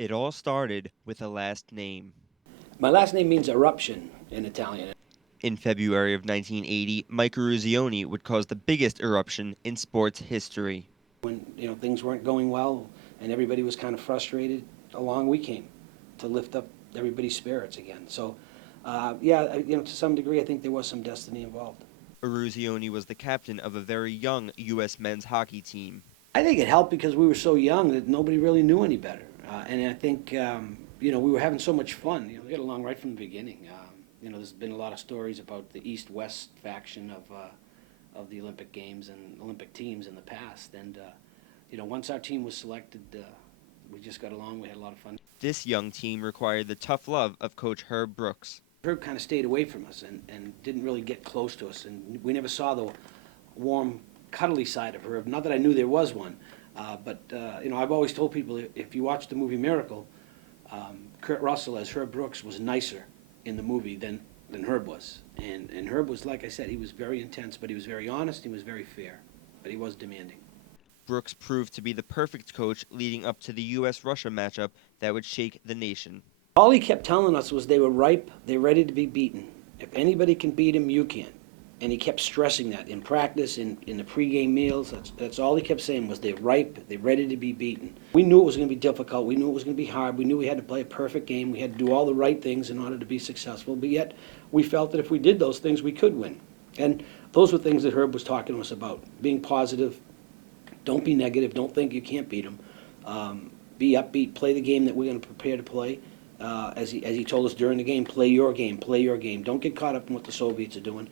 It all started with a last name. My last name means eruption in Italian. In February of 1980, Mike Eruzione would cause the biggest eruption in sports history. When things weren't going well and everybody was kind of frustrated, along we came to lift up everybody's spirits again. So, yeah, to some degree, I think there was some destiny involved. Eruzione was the captain of a very young U.S. men's hockey team. I think it helped because we were so young that nobody really knew any better, and I think we were having so much fun. We got along right from the beginning. There's been a lot of stories about the East-West faction of the Olympic Games and Olympic teams in the past. And, once our team was selected, we just got along. We had a lot of fun. This young team required the tough love of Coach Herb Brooks. Herb kind of stayed away from us and didn't really get close to us. And we never saw the warm, cuddly side of Herb. Not that I knew there was one. But I've always told people, if you watch the movie Miracle, Kurt Russell as Herb Brooks was nicer in the movie than Herb was. And Herb was, like I said, he was very intense, but he was very honest, he was very fair, but he was demanding. Brooks proved to be the perfect coach leading up to the U.S.-Russia matchup that would shake the nation. All he kept telling us was they were ripe, they're ready to be beaten. If anybody can beat him, you can. And he kept stressing that in practice, in the pregame meals. That's all he kept saying was they're ripe, they're ready to be beaten. We knew it was going to be difficult. We knew it was going to be hard. We knew we had to play a perfect game. We had to do all the right things in order to be successful. But yet we felt that if we did those things, we could win. And those were things that Herb was talking to us about. Being positive, don't be negative, don't think you can't beat them. Be upbeat, play the game that we're going to prepare to play. As he told us during the game, play your game, play your game. Don't get caught up in what the Soviets are doing.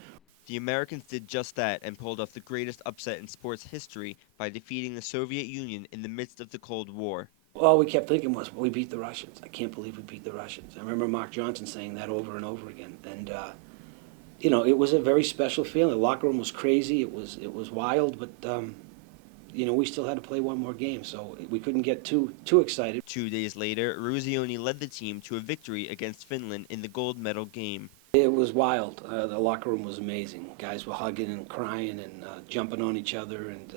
The Americans did just that and pulled off the greatest upset in sports history by defeating the Soviet Union in the midst of the Cold War. All we kept thinking was, we beat the Russians. I can't believe we beat the Russians. I remember Mark Johnson saying that over and over again. And, it was a very special feeling. The locker room was crazy. It was wild, but, we still had to play one more game, so we couldn't get too excited. 2 days later, Eruzione led the team to a victory against Finland in the gold medal game. It was wild. The locker room was amazing. Guys were hugging and crying and jumping on each other, and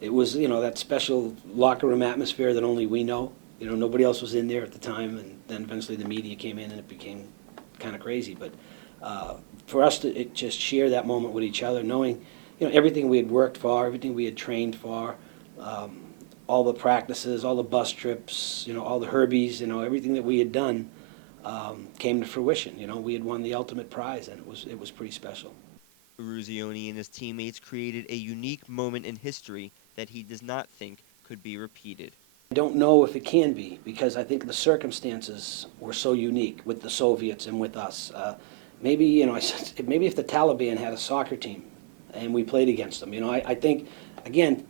it was, that special locker room atmosphere that only we know. Nobody else was in there at the time, and then eventually the media came in and it became kind of crazy. But for us to just share that moment with each other, knowing, everything we had worked for, everything we had trained for, all the practices, all the bus trips, all the Herbies, everything that we had done, came to fruition. We had won the ultimate prize, and it was pretty special. Eruzione and his teammates created a unique moment in history that he does not think could be repeated. I don't know if it can be, because I think the circumstances were so unique with the Soviets and with us. Maybe if the Taliban had a soccer team and we played against them, I think, again,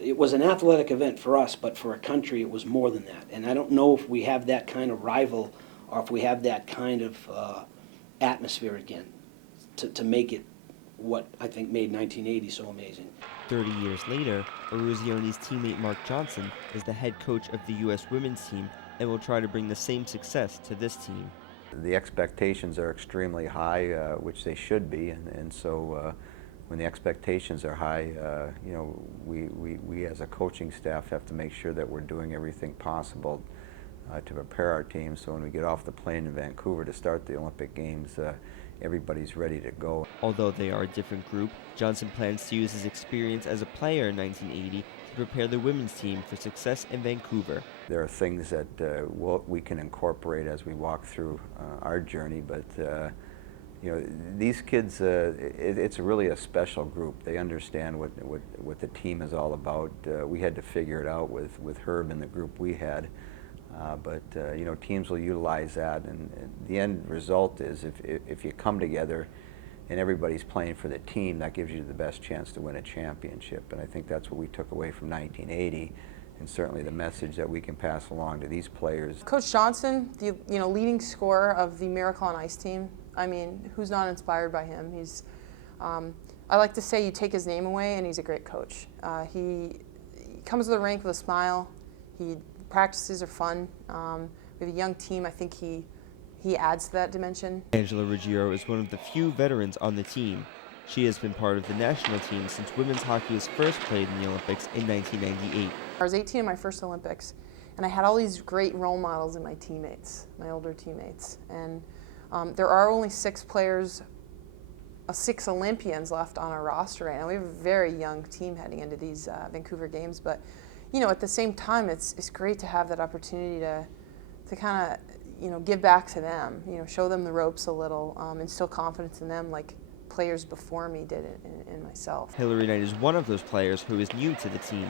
it was an athletic event for us, but for a country it was more than that. And I don't know if we have that kind of rival or if we have that kind of atmosphere again to make it what I think made 1980 so amazing. 30 years later, Eruzione's teammate Mark Johnson is the head coach of the U.S. women's team and will try to bring the same success to this team. The expectations are extremely high, which they should be, and so when the expectations are high, we as a coaching staff have to make sure that we're doing everything possible to prepare our team, so when we get off the plane in Vancouver to start the Olympic Games, everybody's ready to go. Although they are a different group, Johnson plans to use his experience as a player in 1980 to prepare the women's team for success in Vancouver. There are things that we can incorporate as we walk through our journey, but these kids, it's really a special group. They understand what the team is all about. We had to figure it out with Herb and the group we had. But teams will utilize that, and the end result is if you come together and everybody's playing for the team, that gives you the best chance to win a championship. And I think that's what we took away from 1980, and certainly the message that we can pass along to these players. Coach Johnson, the leading scorer of the Miracle on Ice team. I mean, who's not inspired by him? He's, I like to say, you take his name away, and he's a great coach. He comes to the rink with a smile. Practices are fun. We have a young team. I think he adds to that dimension. Angela Ruggiero is one of the few veterans on the team. She has been part of the national team since women's hockey was first played in the Olympics in 1998. I was 18 in my first Olympics, And I had all these great role models in my teammates, my older teammates. And there are only 6 players, 6 Olympians left on our roster right now. We have a very young team heading into these Vancouver games, but at the same time, it's great to have that opportunity to kind of give back to them, show them the ropes a little, instill confidence in them like players before me did in myself. Hilary Knight is one of those players who is new to the team.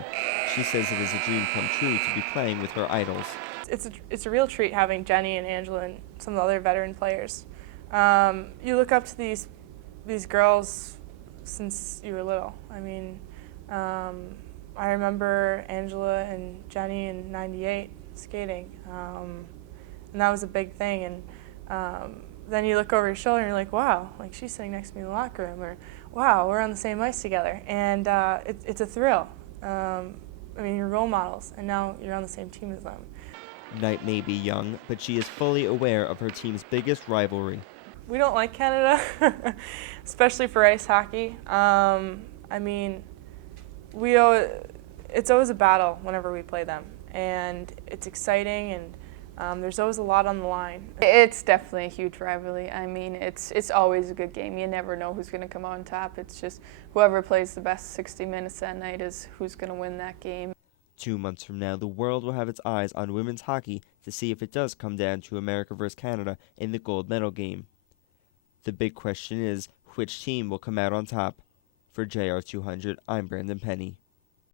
She says it is a dream come true to be playing with her idols. It's a real treat having Jenny and Angela and some of the other veteran players. You look up to these girls since you were little. I mean, I remember Angela and Jenny in '98 skating, and that was a big thing. And then you look over your shoulder and you're like, wow, like she's sitting next to me in the locker room, or wow, we're on the same ice together. And it's a thrill. I mean, you're role models, and now you're on the same team as them. Knight may be young, but she is fully aware of her team's biggest rivalry. We don't like Canada, especially for ice hockey. I mean, it's always a battle whenever we play them, and it's exciting, and there's always a lot on the line. It's definitely a huge rivalry. I mean, it's always a good game. You never know who's going to come out on top. It's just whoever plays the best 60 minutes that night is who's going to win that game. 2 months from now, the world will have its eyes on women's hockey to see if it does come down to America versus Canada in the gold medal game. The big question is, which team will come out on top? For JR200, I'm Brandon Penny.